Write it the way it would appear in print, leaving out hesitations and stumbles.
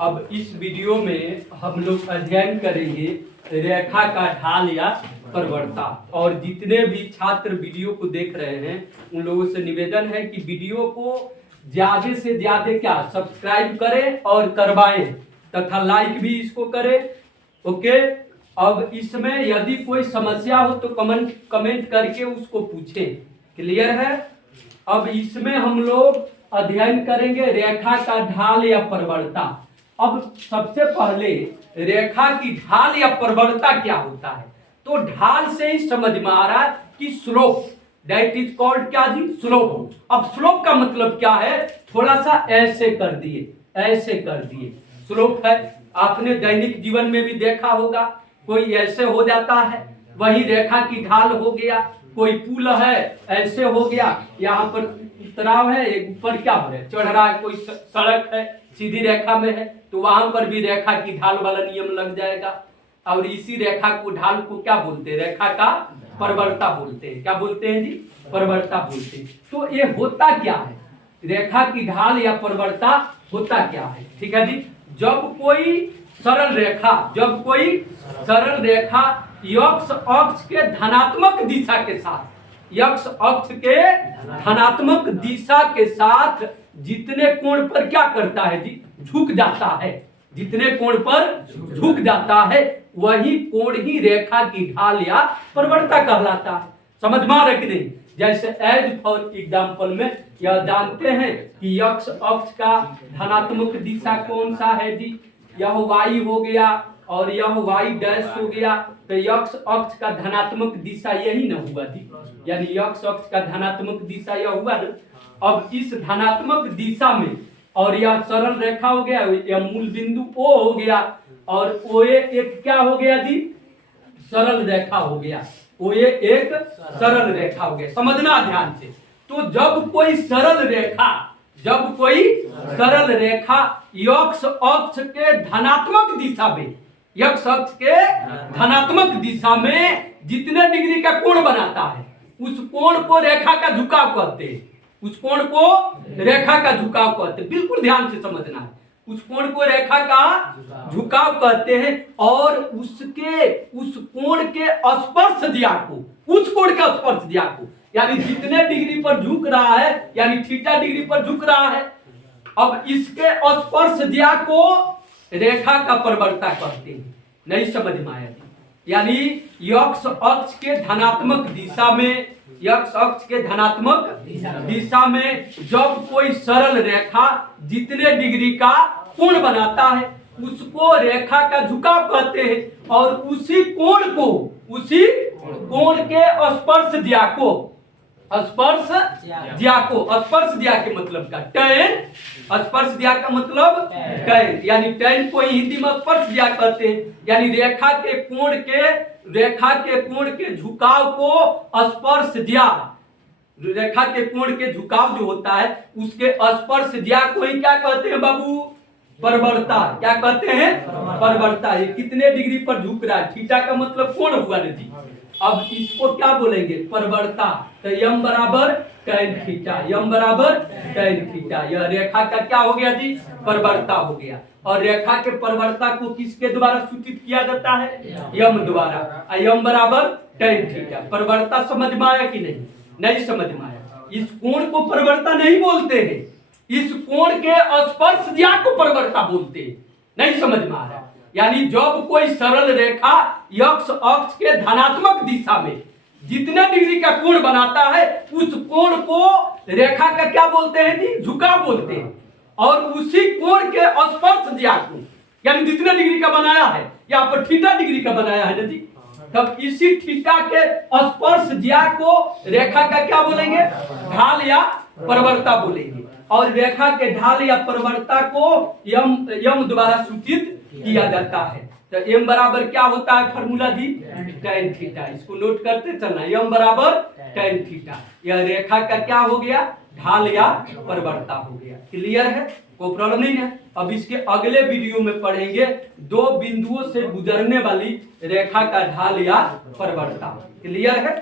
अब इस वीडियो में हम लोग अध्ययन करेंगे रेखा का ढाल या प्रवणता। और जितने भी छात्र वीडियो को देख रहे हैं उन लोगों से निवेदन है कि वीडियो को ज्यादा से ज्यादा क्या सब्सक्राइब करें और करवाएं तथा लाइक भी इसको करें। ओके, अब इसमें यदि कोई समस्या हो तो कमेंट करके उसको पूछें। क्लियर है? अब इसमें हम लोग अध्ययन करेंगे रेखा का ढाल या प्रवणता। अब सबसे पहले रेखा की ढाल या प्रवणता क्या होता है, तो ढाल से ही समझ में आ रहा है कि स्लोप, दैट इज कॉल्ड क्या जी, स्लोप। अब स्लोप का मतलब क्या है, थोड़ा सा ऐसे कर दिए, ऐसे कर दिए, स्लोप है। आपने दैनिक जीवन में भी देखा होगा, कोई ऐसे हो जाता है, वही रेखा की ढाल हो गया। कोई पुल है ऐसे हो गया, यहाँ पर उतराव है, एक ऊपर क्या हो रहा है, चढ़ रहा है। कोई सड़क है सीधी रेखा में है तो वहां पर भी रेखा की ढाल वाला नियम लग जाएगा। और इसी रेखा को ढाल को क्या बोलते हैं, रेखा का प्रवणता बोलते हैं। क्या बोलते हैं जी, प्रवणता बोलते हैं। तो ये होता क्या है, रेखा की ढाल या प्रवणता होता क्या है, ठीक है जी। जब कोई सरल रेखा यक्ष अक्ष के धनात्मक दिशा के साथ, यक्ष अक्ष के धनात्मक दिशा के साथ जितने कोण पर क्या करता है जी, झुक जाता है, जितने कोण पर झुक जाता है वही कोण ही रेखा की ढाल या प्रवणता कहलाता है। समझ में आ रहा है कि नहीं? जैसे एज फॉर एग्जाम्पल में यह जानते हैं कि यक्ष अक्ष का धनात्मक दिशा कौन सा है जी, यह वाई हो गया और यह वाई डैश हो गया। तो यक्ष अक्ष का धनात्मक दिशा यही ना हुआ जी, यानी यक्ष अक्ष का धनात्मक दिशा यह हुआ ना। अब इस धनात्मक दिशा में और यह सरल रेखा हो गया, यह मूल बिंदु ओ हो गया और ओए एक क्या हो गया जी, सरल रेखा हो गया। ओए एक सरल रेखा हो गया। समझना ध्यान से। तो जब कोई सरल रेखा यक्ष अक्ष के धनात्मक दिशा में, यक्ष अक्ष के धनात्मक दिशा में जितने डिग्री का कोण बनाता है उस कोण को रेखा का झुकाव कहते हैं। उस कोण को रेखा का झुकाव कहते हैं। बिल्कुल ध्यान से समझना है, उस कोण को रेखा का झुकाव कहते हैं। और उस कोण के स्पर्श दिया को, उस कोण का स्पर्श दिया को, यानी जितने डिग्री पर झुक रहा है, यानी थीटा डिग्री पर झुक रहा है, अब इसके स्पर्श दिया को रेखा का प्रवणता कहते हैं। नहीं समझ में आया? यानी यक्ष अक्ष के धनात्मक दिशा में, यक्ष अक्ष के धनात्मक दिशा में जब कोई सरल रेखा जितने डिग्री का कोण बनाता है उसको रेखा का झुकाव कहते हैं। और उसी कोण के स्पर्श दिया के मतलब का टैन, स्पर्श दिया का मतलब टैन, यानी टैन को हिंदी में स्पर्श दिया कहते हैं। यानी रेखा के कोण के झुकाव को स्पर्श दिया, रेखा के कोण के झुकाव जो होता है उसके स्पर्श दिया को ही क्या कहते हैं बाबू, प्रवणता। क्या कहते हैं, प्रवणता। ये कितने डिग्री पर झुक रहा है, थीटा का मतलब कोण हुआ ना जी। अब इसको क्या बोलेंगे, प्रवणता। तो यम बराबर टैन थीटा, यम बराबर टैन थीटा। यह रेखा का क्या हो गया जी, प्रवणता हो गया। और रेखा के प्रवणता को किसके द्वारा सूचित किया जाता है, यम द्वारा। यम बराबर टैन थीटा। प्रवणता समझ में आया कि नहीं? नहीं समझ में आया? इस कोण को प्रवणता नहीं बोलते हैं, इस कोण के स्पर्श दिया को प्रवणता बोलते हैं। नहीं समझ में आ रहा? यानी जब कोई सरल रेखा यक्ष अक्ष के धनात्मक दिशा में जितने डिग्री का कोण बनाता है उस कोण को रेखा का क्या बोलते हैं जी, झुकाव बोलते हैं। और उसी कोण के स्पर्श दिया को, यानी जितने डिग्री का बनाया है, यहाँ पर थीटा डिग्री का बनाया है ना जी, तब इसी थीटा के स्पर्श दिया को रेखा का क्या बोलेंगे, ढाल या प्रवणता बोलेंगे। और रेखा के ढाल या प्रवणता को यम द्वारा सूचित किया जाता है। तो एम बराबर क्या होता है फॉर्मूला जी, टैन थीटा। इसको नोट करते चलना, यम बराबर टैन थीटा। यह रेखा का क्या हो गया, ढाल या प्रवणता हो गया। क्लियर है? कोई प्रॉब्लम नहीं है? अब इसके अगले वीडियो में पढ़ेंगे दो बिंदुओं से गुजरने वाली रेखा का ढाल या प्रवणता। क्लियर है?